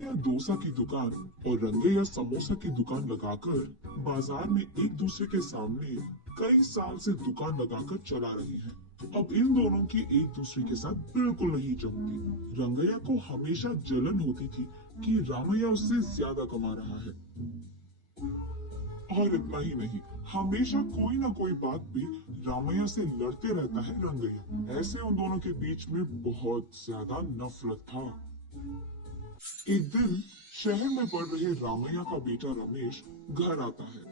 या डोसा की दुकान और रंगैया समोसा की दुकान लगाकर बाजार में एक दूसरे के सामने कई साल से दुकान लगाकर चला रही हैं। अब इन दोनों की एक दूसरे के साथ बिल्कुल नहीं जमती। रंगैया को हमेशा जलन होती थी कि रामैया उससे ज्यादा कमा रहा है। और इतना ही नहीं, हमेशा कोई ना कोई बात पे रामैया से लड़ते रहता है रंगैया। ऐसे उन दोनों के बीच में बहुत ज्यादा नफरत था। एक दिन शहर में पढ़ रहे रामैया का बेटा रमेश घर आता है।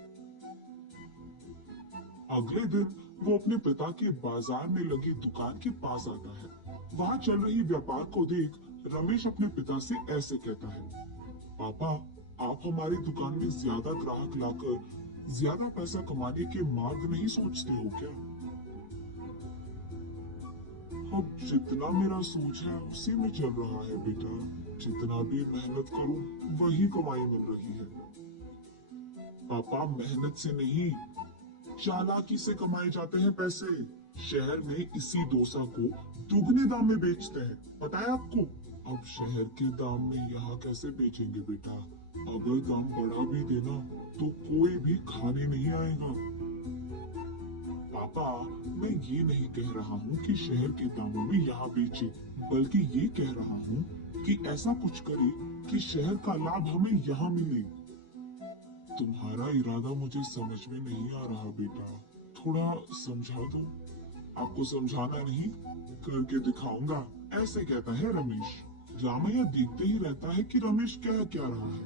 अगले दिन वो अपने पिता के बाजार में लगी दुकान के पास आता है। वहां चल रही व्यापार को देख रमेश अपने पिता से ऐसे कहता है, पापा, आप हमारी दुकान में ज्यादा ग्राहक लाकर ज्यादा पैसा कमाने के मार्ग नहीं सोचते हो क्या? अब जितना मेरा सोच है उसी में चल रहा है बेटा। जितना भी मेहनत करूं वही कमाई मिल रही है। पापा, मेहनत से नहीं, चालाकी से कमाए जाते हैं पैसे। शहर में इसी डोसा को दुगने दाम में बेचते हैं, पता है आपको? अब शहर के दाम में यहाँ कैसे बेचेंगे बेटा? अगर दाम बढ़ा भी देना तो कोई भी खाने नहीं आएगा। पापा, मैं ये नहीं कह रहा हूँ कि शहर के दामों में यहाँ बेचे, बल्कि ये कह रहा हूँ कि ऐसा कुछ करे कि शहर का लाभ हमें यहाँ मिले। तुम्हारा इरादा मुझे समझ में नहीं आ रहा बेटा, थोड़ा समझा दो। आपको समझाना नहीं, करके दिखाऊंगा, ऐसे कहता है रमेश। रामैया देखते ही रहता है कि रमेश कह क्या रहा है,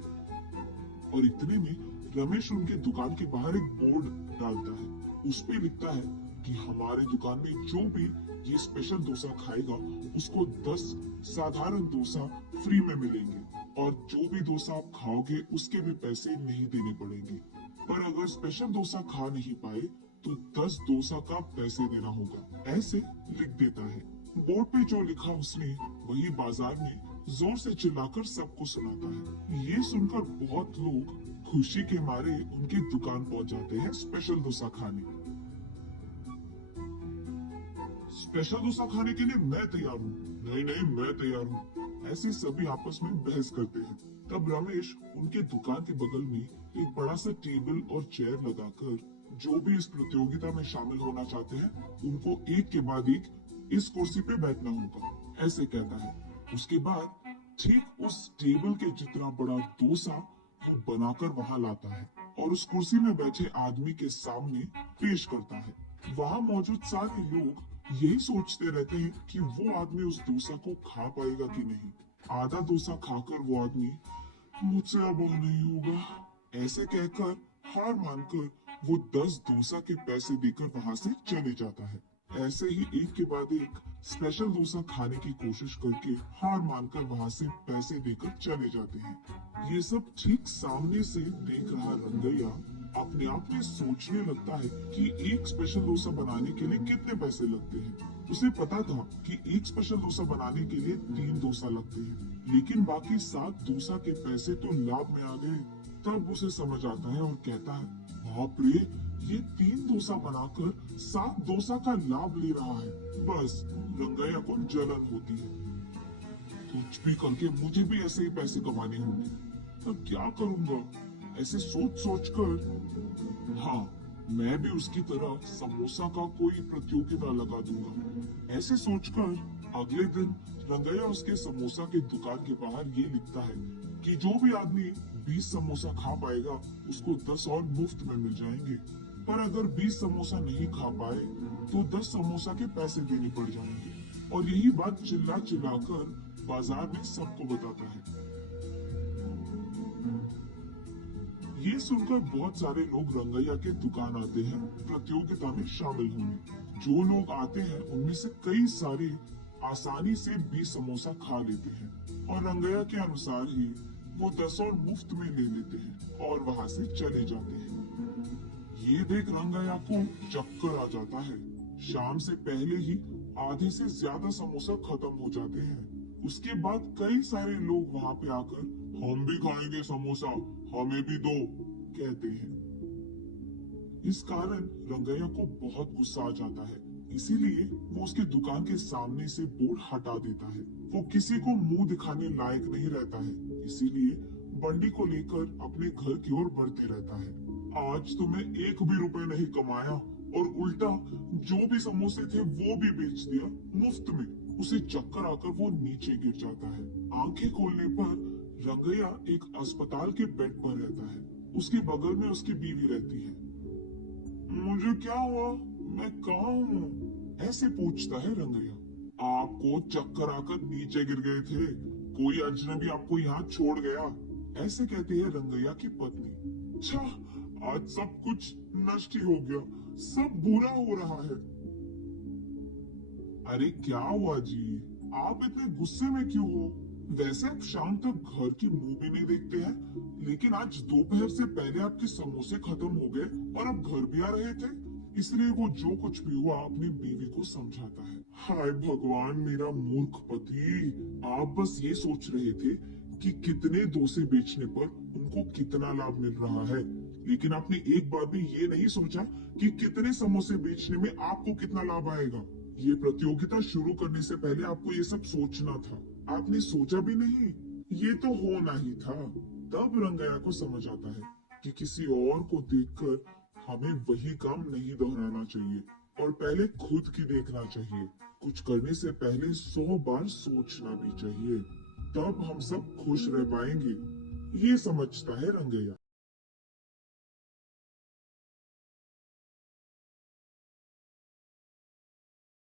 और इतने में रमेश उनके दुकान के बाहर एक बोर्ड डालता है। उस पे लिखता है कि हमारे दुकान में जो भी ये स्पेशल डोसा खाएगा उसको 10 साधारण डोसा फ्री में मिलेंगे, और जो भी डोसा आप खाओगे उसके भी पैसे नहीं देने पड़ेंगे। पर अगर स्पेशल डोसा खा नहीं पाए तो 10 डोसा का पैसे देना होगा, ऐसे लिख देता है। बोर्ड पे जो लिखा उसने वही बाजार में जोर से चिल्लाकर सबको सुनाता है। ये सुनकर बहुत लोग खुशी के मारे उनकी दुकान पहुंच जाते हैं स्पेशल डोसा खाने। स्पेशल डोसा खाने के लिए मैं तैयार हूँ, नहीं नहीं मैं तैयार हूँ, ऐसे सभी आपस में बहस करते हैं। तब रमेश उनके दुकान के बगल में एक बड़ा सा टेबल और चेयर लगाकर जो भी इस प्रतियोगिता में शामिल होना चाहते हैं उनको एक के बाद एक इस कुर्सी पे बैठना होगा, ऐसे कहता है। उसके बाद ठीक उस टेबल के जितना बड़ा डोसा वो बनाकर वहां लाता है और उस कुर्सी में बैठे आदमी के सामने पेश करता है। वहां मौजूद सारे लोग यही सोचते रहते हैं कि वो आदमी उस डोसा को खा पाएगा कि नहीं। आधा डोसा खाकर वो आदमी, मुझसे अब और नहीं होगा, ऐसे कहकर हार मानकर वो 10 डोसा के पैसे देकर वहां से चले जाता है। ऐसे ही एक के बाद एक स्पेशल डोसा खाने की कोशिश करके हार मानकर वहां से पैसे देकर चले जाते हैं। ये सब ठीक सामने से देख रहा रंगैया अपने आप में सोचने लगता है कि एक स्पेशल डोसा बनाने के लिए कितने पैसे लगते हैं। उसे पता था कि एक स्पेशल डोसा बनाने के लिए 3 डोसा लगते हैं, लेकिन बाकी 7 डोसा के पैसे तो लाभ में आ गए। तब उसे समझ आता है और कहता है, बाप रे, ये 3 डोसा बनाकर 7 डोसा का लाभ ले रहा है। बस रंगैया को जलन होती है। कुछ भी करके मुझे भी ऐसे ही पैसे कमाने होंगे, तब क्या करूंगा? ऐसे सोच सोच कर, हाँ, मैं भी उसकी तरह समोसा का कोई प्रतियोगिता लगा दूंगा। ऐसे सोचकर अगले दिन रंगैया उसके समोसा की दुकान के बाहर ये लिखता है कि जो भी आदमी 20 समोसा खा पाएगा उसको 10 और मुफ्त में मिल जाएंगे। पर अगर 20 समोसा नहीं खा पाए तो 10 समोसा के पैसे देने पड़ जाएंगे। और यही बात चिल्ला चिल्ला कर बाजार में सबको बताता है। ये सुनकर बहुत सारे लोग रंगैया के दुकान आते हैं प्रतियोगिता में शामिल होने। जो लोग आते हैं उनमें से कई सारे आसानी से 20 समोसा खा लेते हैं और रंगैया के अनुसार ही वो 10 और मुफ्त में ले लेते हैं और वहां से चले जाते हैं। ये देख रंगैया को चक्कर आ जाता है। शाम से पहले ही आधे से ज्यादा समोसा खत्म हो जाते हैं। उसके बाद कई सारे लोग वहां पे आकर, हम भी खाएंगे समोसा, हमें भी दो, कहते हैं। इस कारण रंगैया को बहुत गुस्सा आ जाता है, इसीलिए वो उसके दुकान के सामने से बोर्ड हटा देता है। वो किसी को मुंह दिखाने लायक नहीं रहता है, इसीलिए बंडी को लेकर अपने घर की ओर बढ़ते रहता है। आज तो मैं 1 भी रुपए नहीं कमाया और उल्टा जो भी समोसे थे वो भी बेच दिया मुफ्त में। उसे चक्कर आकर वो नीचे गिर जाता है। आंखें खोलने पर रंगैया एक अस्पताल के बेड पर रहता है। उसके बगल में उसकी बीवी रहती है। मुझे क्या हुआ, मैं कहाँ हूँ, ऐसे पूछता है रंगैया। आपको चक्कर आकर नीचे गिर गए थे, कोई अजनबी आपको यहाँ छोड़ गया, ऐसे कहती है रंगैया की पत्नी। अच्छा, आज सब कुछ नष्ट ही हो गया, सब बुरा हो रहा है। अरे क्या हुआ जी, आप इतने गुस्से में क्यों हो? वैसे आप शाम तक घर की मुंह भी नहीं देखते हैं, लेकिन आज दोपहर से पहले आपके समोसे खत्म हो गए और आप घर भी आ रहे थे। इसलिए वो जो कुछ भी हुआ अपनी बीवी को समझाता है। हाय भगवान, मेरा मूर्ख पति, आप बस ये सोच रहे थे कि कितने डोसे बेचने पर उनको कितना लाभ मिल रहा है, लेकिन आपने एक बार भी ये नहीं सोचा कि कितने समोसे बेचने में आपको कितना लाभ आएगा। ये प्रतियोगिता शुरू करने से पहले आपको ये सब सोचना था, आपने सोचा भी नहीं। ये तो होना ही था। तब रंगैया को समझ आता है कि किसी और को देखकर हमें वही काम नहीं दोहराना चाहिए और पहले खुद की देखना चाहिए। कुछ करने से पहले 100 बार सोचना भी चाहिए, तब हम सब खुश रह पाएंगे। ये समझता है रंगैया।